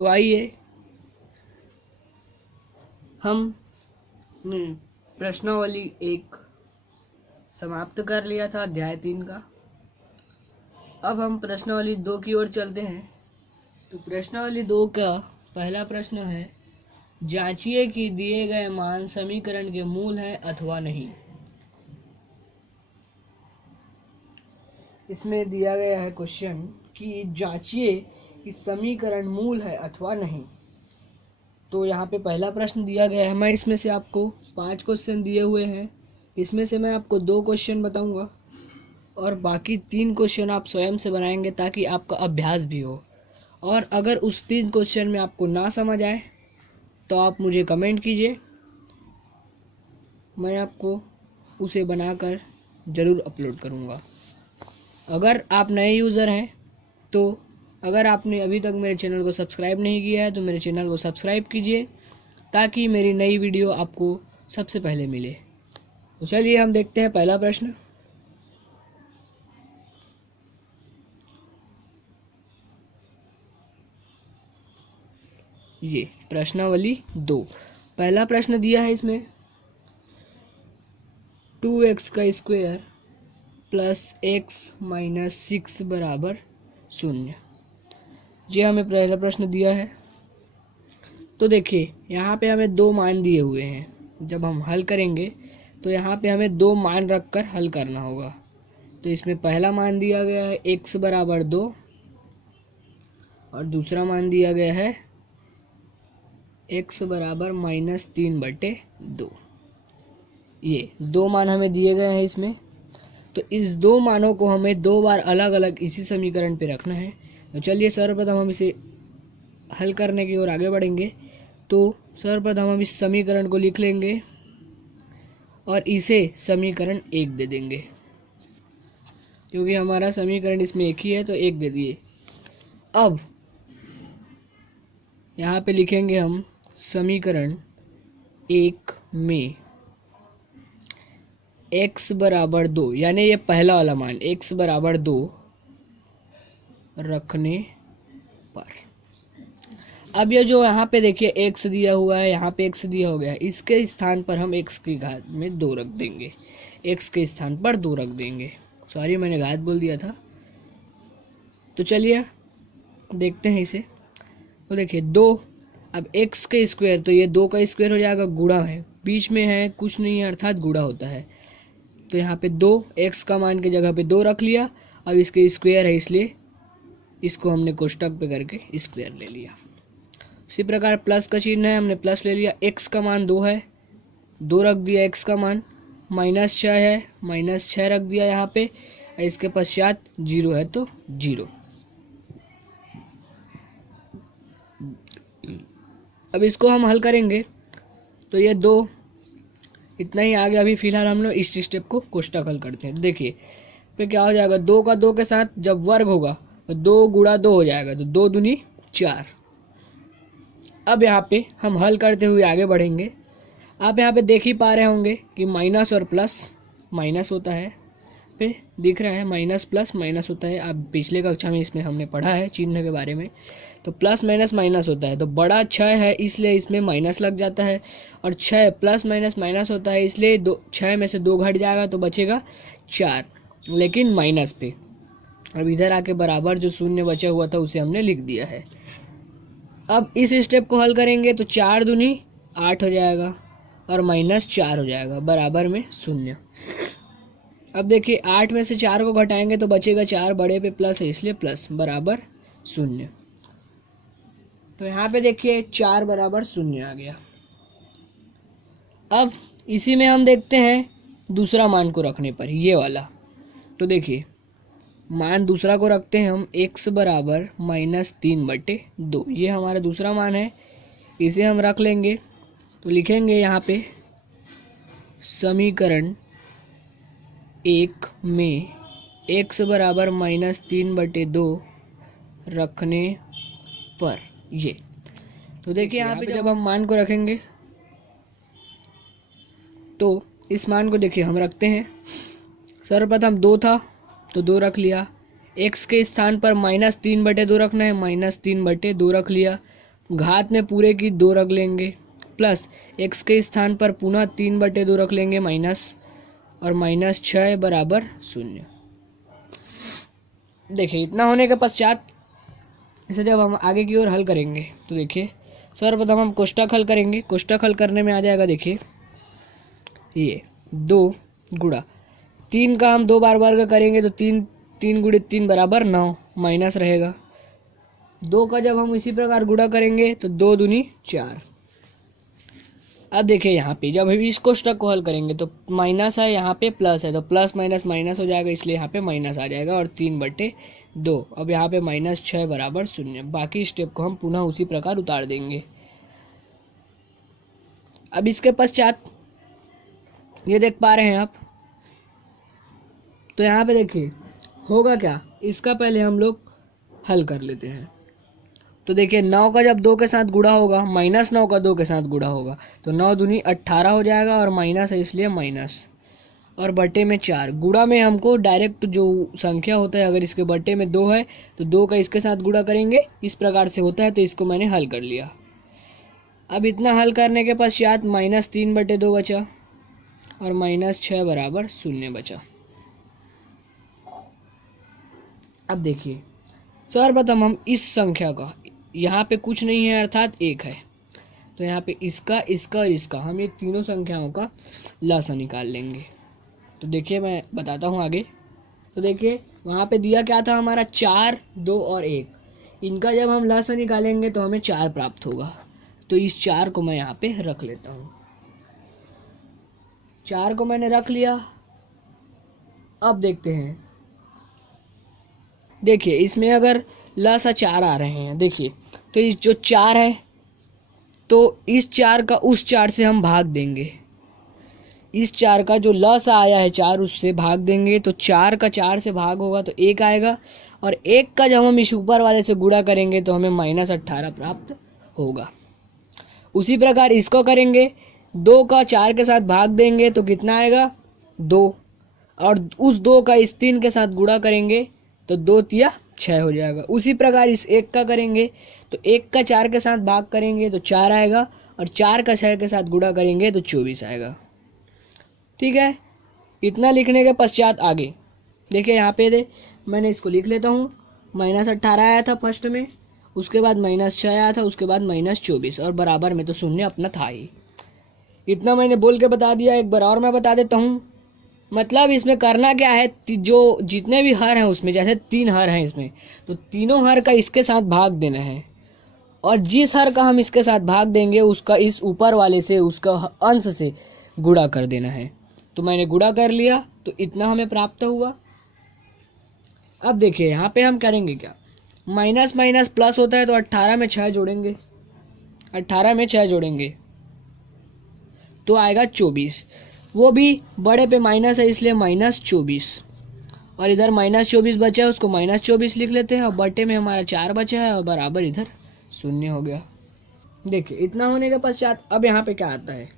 तो आइए हम प्रश्नावली 1 समाप्त कर लिया था, अध्याय 3 का। अब हम प्रश्नावली 2 की ओर चलते हैं। तो प्रश्नावली 2 का पहला प्रश्न है, जांचिए कि दिए गए मान समीकरण के मूल है अथवा नहीं। इसमें दिया गया है क्वेश्चन कि जांचिए कि समीकरण मूल है अथवा नहीं। तो यहाँ पे पहला प्रश्न दिया गया है। मैं इसमें से आपको 5 क्वेश्चन दिए हुए हैं। इसमें से मैं आपको 2 क्वेश्चन बताऊंगा और बाकी 3 क्वेश्चन आप स्वयं से बनाएंगे ताकि आपका अभ्यास भी हो। और अगर उस 3 क्वेश्चन में आपको ना समझ आए तो आप मुझे कमेंट कीजिए, मैं आपको उसे बनाकर ज़रूर अपलोड करूँगा। अगर आप नए यूज़र हैं तो अगर आपने अभी तक मेरे चैनल को सब्सक्राइब नहीं किया है तो मेरे चैनल को सब्सक्राइब कीजिए ताकि मेरी नई वीडियो आपको सबसे पहले मिले। तो चलिए हम देखते हैं पहला प्रश्न। ये प्रश्नावली 2 पहला प्रश्न दिया है। इसमें 2x का स्क्वायर प्लस x माइनस 6 बराबर 0। ये हमें पहला प्रश्न दिया है। तो देखिए यहाँ पे हमें 2 मान दिए हुए हैं। जब हम हल करेंगे तो यहाँ पे हमें 2 मान रखकर हल करना होगा। तो इसमें पहला मान दिया गया है x बराबर 2 और दूसरा मान दिया गया है x बराबर माइनस 3/2। ये 2 मान हमें दिए गए हैं इसमें। तो इस 2 मानों को हमें 2 बार अलग अलग इसी समीकरण पे रखना है। तो चलिए सर्वप्रथम हम इसे हल करने की ओर आगे बढ़ेंगे। तो सर्वप्रथम हम इस समीकरण को लिख लेंगे और इसे समीकरण 1 दे देंगे, क्योंकि हमारा समीकरण इसमें एक ही है तो 1 दे दिए। अब यहाँ पे लिखेंगे हम समीकरण 1 में x बराबर 2, यानी ये पहला वाला मान x बराबर 2 रखने पर। अब ये जो यहाँ पे देखिए x दिया हुआ है, यहाँ पे x दिया हो गया है, इसके स्थान पर हम x की घात में 2 रख देंगे। x के स्थान पर 2 रख देंगे। सॉरी मैंने घात बोल दिया था। तो चलिए देखते हैं इसे। तो देखिए 2, अब x के स्क्वायर, तो ये 2 का स्क्वायर हो जाएगा, गुणा है, बीच में है कुछ नहीं है अर्थात गुणा होता है। तो यहाँ पे 2 x का मान की जगह पे 2 रख लिया। अब इसके स्क्वायर है इसलिए इसको हमने कोष्टक पे करके स्क्वायर ले लिया। उसी प्रकार प्लस का चिन्ह है, हमने प्लस ले लिया। x का मान 2 है, 2 रख दिया x का मान। माइनस 6 है, माइनस 6 रख दिया यहाँ पे। इसके पश्चात 0 है तो 0। अब इसको हम हल करेंगे तो ये 2 इतना ही आ गया। अभी फिलहाल हम लोग इस स्टेप को कोष्टक हल करते हैं। देखिए फिर क्या हो जाएगा, 2 का 2 के साथ जब वर्ग होगा तो 2 गुणा 2 हो जाएगा, तो 2 दूनी 4। अब यहाँ पे हम हल करते हुए आगे बढ़ेंगे। आप यहाँ पे देख ही पा रहे होंगे कि माइनस और प्लस माइनस होता है, पे दिख रहा है माइनस प्लस माइनस होता है। अब पिछले कक्षा में इसमें हमने पढ़ा है चिन्ह के बारे में। तो प्लस माइनस माइनस होता है, तो बड़ा 6 है इसलिए इसमें माइनस लग जाता है, और 6 प्लस माइनस माइनस होता है इसलिए 6 में से 2 घट जाएगा तो बचेगा 4, लेकिन माइनस पे। अब इधर आके बराबर जो शून्य बचा हुआ था उसे हमने लिख दिया है। अब इस स्टेप को हल करेंगे तो 4 दूनी 8 हो जाएगा और माइनस 4 हो जाएगा, बराबर में 0। अब देखिए 8 में से 4 को घटाएंगे तो बचेगा 4, बड़े पे प्लस है इसलिए प्लस, बराबर 0। तो यहाँ पे देखिए 4 बराबर 0 आ गया। अब इसी में हम देखते हैं दूसरा मान को रखने पर, ये वाला। तो देखिए मान दूसरा को रखते हैं हम, x बराबर माइनस 3/2। ये हमारा दूसरा मान है, इसे हम रख लेंगे। तो लिखेंगे यहाँ पे समीकरण 1 में x बराबर माइनस 3/2 रखने पर। ये तो देखिए यहाँ पे जब हम मान को रखेंगे तो इस मान को देखिए हम रखते हैं। सर्वप्रथम 2 था तो 2 रख लिया। x के स्थान पर माइनस 3/2 रखना है, माइनस 3/2 रख लिया। घात में पूरे की 2 रख लेंगे, प्लस x के स्थान पर पुनः 3/2 रख लेंगे माइनस, और -6 बराबर 0। देखिए इतना होने के पश्चात इसे जब हम आगे की ओर हल करेंगे तो देखिए सर्वप्रथम हम कोष्ठक हल करेंगे। कोष्ठक हल करने में आ जाएगा, देखिए ये 2 गुणा 3 का हम 2 बार वर्ग करेंगे तो 3 गुणित 3 बराबर 9, माइनस रहेगा। 2 का जब हम इसी प्रकार गुणा करेंगे तो 2 दूनी 4। अब देखिए यहाँ पे जब हम इस कोष्ठक को हल करेंगे तो माइनस है, यहाँ पे प्लस है, तो प्लस माइनस माइनस हो जाएगा, इसलिए यहाँ पे माइनस आ जाएगा, और 3/2। अब यहाँ पे -6 बराबर 0। बाकी स्टेप को हम पुनः उसी प्रकार उतार देंगे। अब इसके पश्चात ये देख पा रहे हैं आप, तो यहाँ पे देखिए होगा क्या, इसका पहले हम लोग हल कर लेते हैं। तो देखिए 9 का जब 2 के साथ गुणा होगा, -9 का 2 के साथ गुणा होगा, तो 9 दूनी 18 हो जाएगा, और माइनस है इसलिए माइनस, और बटे में 4। गुणा में हमको डायरेक्ट जो संख्या होता है, अगर इसके बटे में 2 है तो 2 का इसके साथ गुणा करेंगे, इस प्रकार से होता है, तो इसको मैंने हल कर लिया। अब इतना हल करने के पश्चात -3/2 बचा, और -6 बराबर 0 बचा। अब देखिए सर्वप्रथम हम इस संख्या का, यहाँ पे कुछ नहीं है अर्थात 1 है, तो यहाँ पे इसका इसका इसका हम ये तीनों संख्याओं का लसा निकाल लेंगे। तो देखिए मैं बताता हूँ आगे। तो देखिए वहाँ पे दिया क्या था हमारा, 4, 2 और 1। इनका जब हम लसा निकालेंगे तो हमें 4 प्राप्त होगा। तो इस 4 को मैं यहाँ पे रख लेता हूँ। 4 को मैंने रख लिया। अब देखते हैं, देखिए इसमें अगर लसा 4 आ रहे हैं, देखिए तो इस जो 4 है, तो इस 4 का उस 4 से हम भाग देंगे। इस 4 का जो लसा आया है 4, उससे भाग देंगे, तो 4 का 4 से भाग होगा तो 1 आएगा, और 1 का जब हम इस ऊपर वाले से गुणा करेंगे तो हमें -18 प्राप्त होगा। उसी प्रकार इसको करेंगे, 2 का 4 के साथ भाग देंगे तो कितना आएगा, 2, और उस 2 का इस 3 के साथ गुणा करेंगे तो 2 तिया 6 हो जाएगा। उसी प्रकार इस 1 का करेंगे, तो 1 का 4 के साथ भाग करेंगे तो 4 आएगा, और 4 का 6 के साथ गुणा करेंगे तो 24 आएगा। ठीक है, इतना लिखने के पश्चात आगे देखिए यहाँ पे मैंने इसको लिख लेता हूँ। -18 आया था फर्स्ट में, उसके बाद -6 आया था, उसके बाद -24, और बराबर में तो 0 अपना था ही। इतना मैंने बोल के बता दिया। एक बार और मैं बता देता हूँ, मतलब इसमें करना क्या है, जो जितने भी हर हैं उसमें, जैसे 3 हर हैं इसमें, तो तीनों हर का इसके साथ भाग देना है, और जिस हर का हम इसके साथ भाग देंगे उसका इस ऊपर वाले से, उसका अंश से गुणा कर देना है। तो मैंने गुणा कर लिया, तो इतना हमें प्राप्त हुआ। अब देखिए यहाँ पे हम करेंगे क्या, माइनस माइनस प्लस होता है, तो 18 में 6 जोड़ेंगे, 18 में 6 जोड़ेंगे तो आएगा 24। वो भी बड़े पे माइनस है इसलिए -24, और इधर -24 बचा है, उसको -24 लिख लेते हैं, और बटे में हमारा 4 बचा है, और बराबर इधर 0 हो गया। देखिए इतना होने के पश्चात अब यहाँ पे क्या आता है,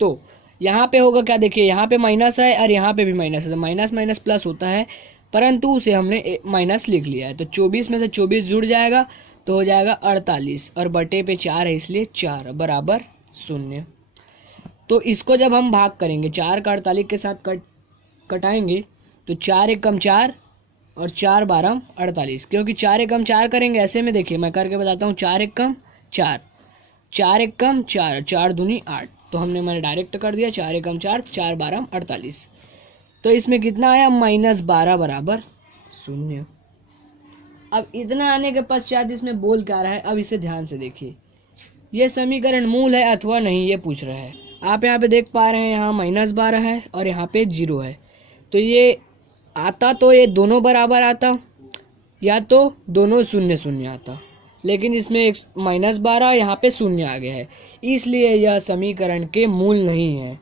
तो यहाँ पे होगा क्या, देखिए यहाँ पे माइनस है और यहाँ पे भी माइनस है, तो माइनस माइनस प्लस होता है, परंतु उसे हमने माइनस लिख लिया है, तो 24 में से 24 जुड़ जाएगा तो हो जाएगा 48, और बटे पे 4 है इसलिए 4 बराबर 0। तो इसको जब हम भाग करेंगे, 4 का 48 के साथ कटाएंगे तो 4 एकम 4 और 4 बारह 48, क्योंकि 4 एकम 4 करेंगे ऐसे में, देखिए मैं करके बताता हूँ, 4 एकम 4, 4 एकम 4, 4 दूनी 8, तो मैंने डायरेक्ट कर दिया, 4 एकम 4, 4 बारह 48। तो इसमें कितना आया, -12 बराबर 0। अब इतना आने के पश्चात इसमें बोल क्या रहा है, अब इसे ध्यान से देखिए, ये समीकरण मूल है अथवा नहीं, ये पूछ रहा है। आप यहाँ पे देख पा रहे हैं, यहाँ -12 है और यहाँ पे 0 है, तो ये आता तो ये दोनों बराबर आता, या तो दोनों 0 0 आता, लेकिन इसमें -12 यहाँ पे 0 आ गया है, इसलिए यह समीकरण के मूल नहीं है।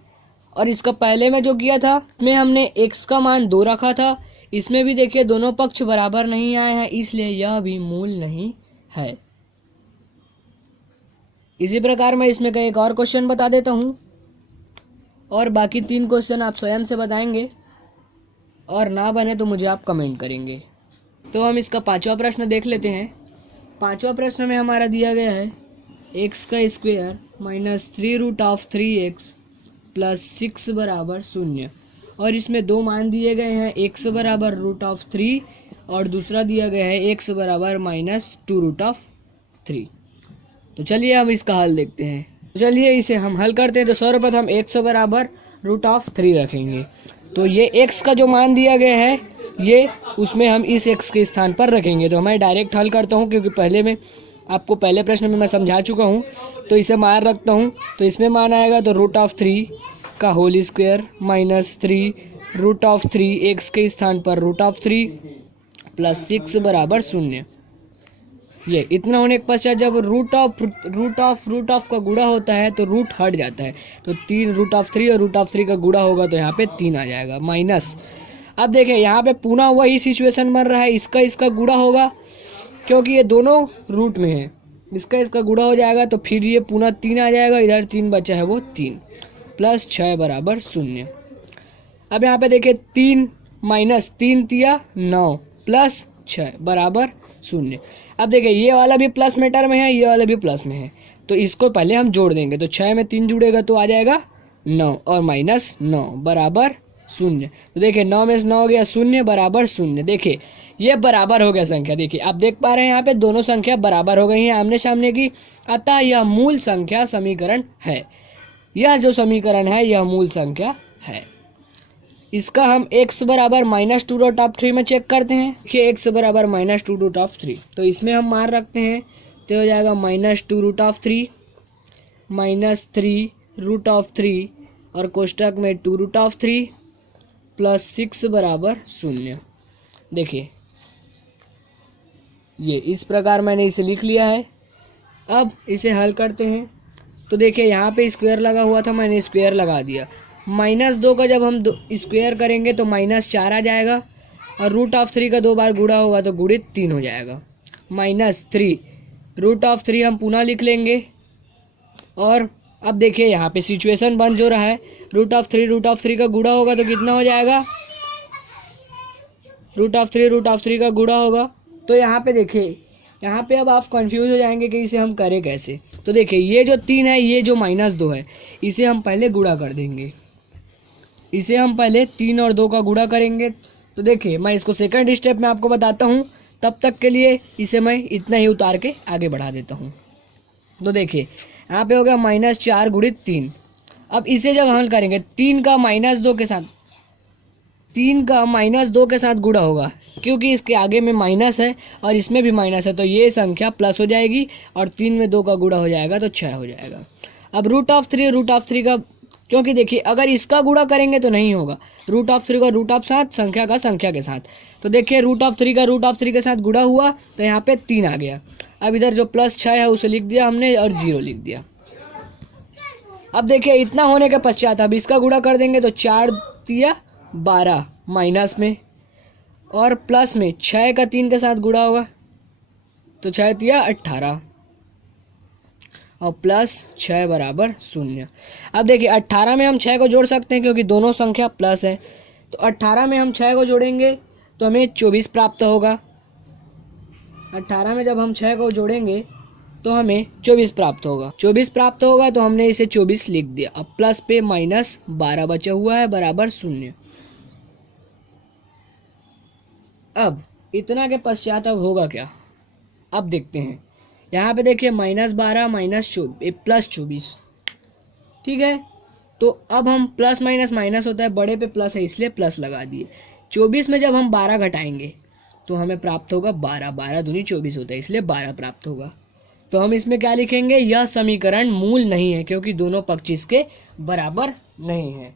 और इसका पहले में जो किया था इसमें हमने x का मान 2 रखा था, इसमें भी देखिए दोनों पक्ष बराबर नहीं आए हैं, इसलिए यह भी मूल नहीं है। इसी प्रकार मैं इसमें का एक और क्वेश्चन बता देता हूँ, और बाकी 3 क्वेश्चन आप स्वयं से बताएंगे, और ना बने तो मुझे आप कमेंट करेंगे। तो हम इसका पांचवा प्रश्न देख लेते हैं। पांचवा प्रश्न में हमारा दिया गया है एक्स का स्क्वायर माइनस 3√3x प्लस 6 बराबर 0, और इसमें दो मान दिए गए हैं, x बराबर √3 और दूसरा दिया गया है x बराबर -2√3। तो चलिए हम इसका हल देखते हैं। तो चलिए इसे हम हल करते हैं। तो सर्वप्रथम x बराबर √3 रखेंगे। तो ये x का जो मान दिया गया है ये उसमें हम इस x के स्थान पर रखेंगे। तो मैं डायरेक्ट हल करता हूँ, क्योंकि पहले प्रश्न में मैं समझा चुका हूँ। तो इसे मान रखता हूँ। तो इसमें मान आएगा तो √3 का होल स्क्वायर माइनस 3√3 x के स्थान पर √3 प्लस 6 बराबर 0। ये इतना होने के पश्चात जब रूट ऑफ का गुणा होता है तो रूट हट जाता है। तो 3√3 और √3 का गुणा होगा तो यहाँ पे 3 आ जाएगा माइनस। अब देखिए यहाँ पे पुनः वही सिचुएशन बन रहा है, इसका गुणा होगा क्योंकि ये दोनों रूट में है। इसका गुणा हो जाएगा तो फिर ये पुनः 3 आ जाएगा। इधर 3 बचा है वो 3 प्लस 6 बराबर 0। अब यहाँ पे देखिए 3 माइनस 3 तिया 9 प्लस 6 बराबर 0। अब देखिए ये वाला भी प्लस में टर्म है, ये वाला भी प्लस में है, तो इसको पहले हम जोड़ देंगे। तो 6 में 3 जुड़ेगा तो आ जाएगा 9 और माइनस 9 बराबर 0। तो देखिए 9 में से 9 हो गया 0 बराबर 0। देखिए ये बराबर हो गया संख्या। देखिए आप देख पा रहे हैं यहाँ पे दोनों संख्या बराबर हो गई हैं आमने सामने की, अतः यह मूल संख्या समीकरण है। यह जो समीकरण है यह मूल संख्या है। इसका हम x बराबर -2√3 में चेक करते हैं कि x बराबर -2√3। तो इसमें हम मान रखते हैं तो हो जाएगा -2√3 माइनस 3√3 और कोष्टक में 2√3 प्लस 6 बराबर 0। देखिए ये इस प्रकार मैंने इसे लिख लिया है। अब इसे हल करते हैं। तो देखिए यहाँ पे स्क्वायर लगा हुआ था, मैंने स्क्वायर लगा दिया। -2 का जब हम स्क्वायर करेंगे तो -4 आ जाएगा, और √3 का 2 बार गुणा होगा तो गुणित 3 हो जाएगा। -3 √3 हम पुनः लिख लेंगे। और अब देखिए यहाँ पे सिचुएशन बन जो रहा है, √3 का गुणा होगा तो कितना हो जाएगा, √3 का गुणा होगा। तो यहाँ पे देखिए, यहाँ पे अब आप कंफ्यूज हो जाएंगे कि इसे हम करें कैसे। तो देखिए ये जो 3 है, ये जो -2 है, इसे हम पहले गुणा कर देंगे। इसे हम पहले 3 और 2 का गुणा करेंगे। तो देखिए मैं इसको सेकंड स्टेप में आपको बताता हूँ, तब तक के लिए इसे मैं इतना ही उतार के आगे बढ़ा देता हूँ। तो देखिए यहाँ पे हो गया -4 गुणित 3। अब इसे जब हल करेंगे 3 का -2 के साथ गुणा होगा, क्योंकि इसके आगे में माइनस है और इसमें भी माइनस है, तो ये संख्या प्लस हो जाएगी और 3 में 2 का गुणा हो जाएगा तो 6 हो जाएगा। अब √3 का, क्योंकि देखिए अगर इसका गुणा करेंगे तो नहीं होगा, √3 का √7 संख्या का संख्या के साथ। तो देखिए √3 का √3 के साथ गुणा हुआ तो यहाँ पे 3 आ गया। अब इधर जो +6 है उसे लिख दिया हमने और 0 लिख दिया। अब देखिए इतना होने के पश्चात अब इसका गुणा कर देंगे तो 4 तिया 12 माइनस में, और प्लस में 6 का 3 के साथ गुणा होगा तो 6 तिया 18 और प्लस 6 बराबर 0। अब देखिए 18 में हम 6 को जोड़ सकते हैं क्योंकि दोनों संख्या प्लस है। तो 18 में हम 6 को जोड़ेंगे तो हमें 24 प्राप्त होगा। 18 में जब हम 6 को जोड़ेंगे तो हमें 24 प्राप्त होगा। 24 प्राप्त होगा तो हमने इसे 24 लिख दिया। अब प्लस पे -12 बचा हुआ है बराबर 0। अब इतना के पश्चात अब होगा क्या, अब देखते हैं। यहाँ पे देखिए -12 प्लस 24, ठीक है। तो अब हम प्लस माइनस होता है, बड़े पे प्लस है इसलिए प्लस लगा दिए। 24 में जब हम 12 घटाएंगे तो हमें प्राप्त होगा 12, 12 दूनी 24 होता है इसलिए 12 प्राप्त होगा। तो हम इसमें क्या लिखेंगे, यह समीकरण मूल नहीं है क्योंकि दोनों पक्ष इसके बराबर नहीं है।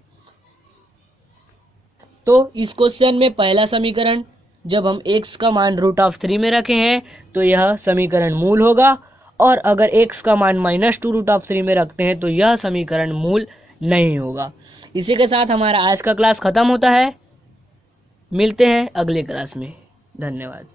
तो इस क्वेश्चन में पहला समीकरण जब हम x का मान √3 में रखे हैं तो यह समीकरण मूल होगा, और अगर x का मान -2√3 में रखते हैं तो यह समीकरण मूल नहीं होगा। इसी के साथ हमारा आज का क्लास खत्म होता है। मिलते हैं अगले क्लास में। धन्यवाद।